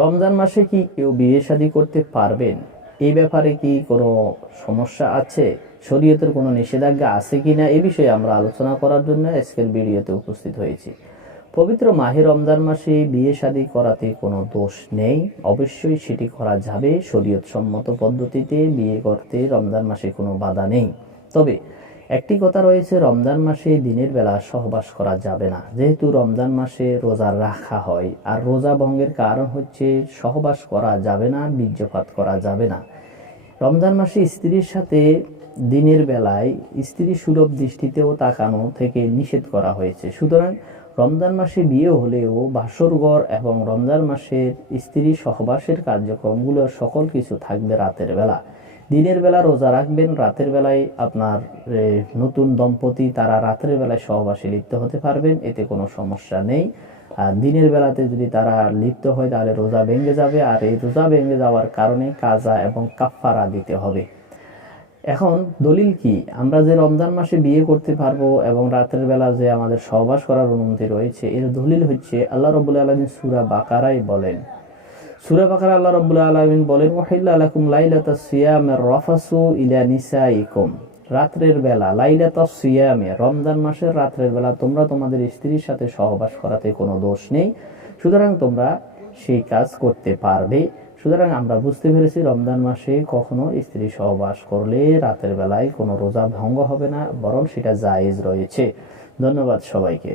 রমজান মাসে কি কেউ বিয়ে শাদী করতে পারবেন? এই ব্যাপারে কি কোনো সমস্যা আছে? শরীয়তের কোনো নিষেধাজ্ঞা আছে কি না এ বিষয়ে আমরা আলোচনা করার জন্য আজকের ভিডিওতে উপস্থিত হয়েছি। পবিত্র মাহে রমজান মাসে বিয়ে শাদী করাতে কোনো দোষ নেই। অবশ্যই সেটি করা যাবে। শরীয়ত সম্মত পদ্ধতিতে বিয়ে করতে রমজান মাসে কোনো বাধা নেই। তবে একটি কথা রয়েছে, রমজান মাসে দিনের বেলা সহবাস করা যাবে না। যেহেতু রমজান মাসে রোজা রাখা হয়, আর রোজা ভঙ্গের কারণ হচ্ছে সহবাস করা যাবে না বীর্যপাত করা যাবে না। রমজান মাসে স্ত্রীর সাথে দিনের বেলায় স্ত্রী সুলভ দৃষ্টিতেও তাকানো থেকে নিষেধ করা হয়েছে। সুতরাং রমজান মাসে বিয়ে হলেও বাসরঘর এবং রমজান মাসের স্ত্রী সহবাসের কার্যক্রমগুলো সকল কিছু থাকবে রাতের বেলা। দিনের বেলা রোজা রাখবেন, রাতের বেলায় আপনার নতুন দম্পতি তারা রাতের বেলায় সহবাসে লিপ্ত হতে পারবেন, এতে কোনো সমস্যা নেই। আর দিনের বেলাতে যদি তারা লিপ্ত হয়, তাহলে রোজা ভেঙে যাবে। আর এই রোজা ভেঙে যাওয়ার কারণে কাজা এবং কাফফারা দিতে হবে। এখন দলিল কি? আমরা যে রমজান মাসে বিয়ে করতে পারব এবং রাতের বেলা যে আমাদের সহবাস করার অনুমতি রয়েছে, এর দলিল হচ্ছে, আল্লাহ রবুল আলমিন সুরা বাকারাই বলেন সুরা বাকারা আল্লাহ রবুল আলমিন বলেন, ওয়াহিল্লা আলাকুম লাইলাতা সিয়ামের রফাসু ইলা নিসাইকুম। রাত্রের বেলা লাইলাতা সিয়ামে, রমজান মাসের রাত্রের বেলা তোমরা তোমাদের স্ত্রীর সাথে সহবাস করাতে কোনো দোষ নেই। সুতরাং তোমরা সেই কাজ করতে পারবে। সুতরাং আমরা বুঝতে পেরেছি রমজান মাসে কখনো স্ত্রী সহবাস করলে রাতের বেলায় কোনো রোজা ভঙ্গ হবে না, বরং সেটা জায়েজ রয়েছে। ধন্যবাদ সবাইকে।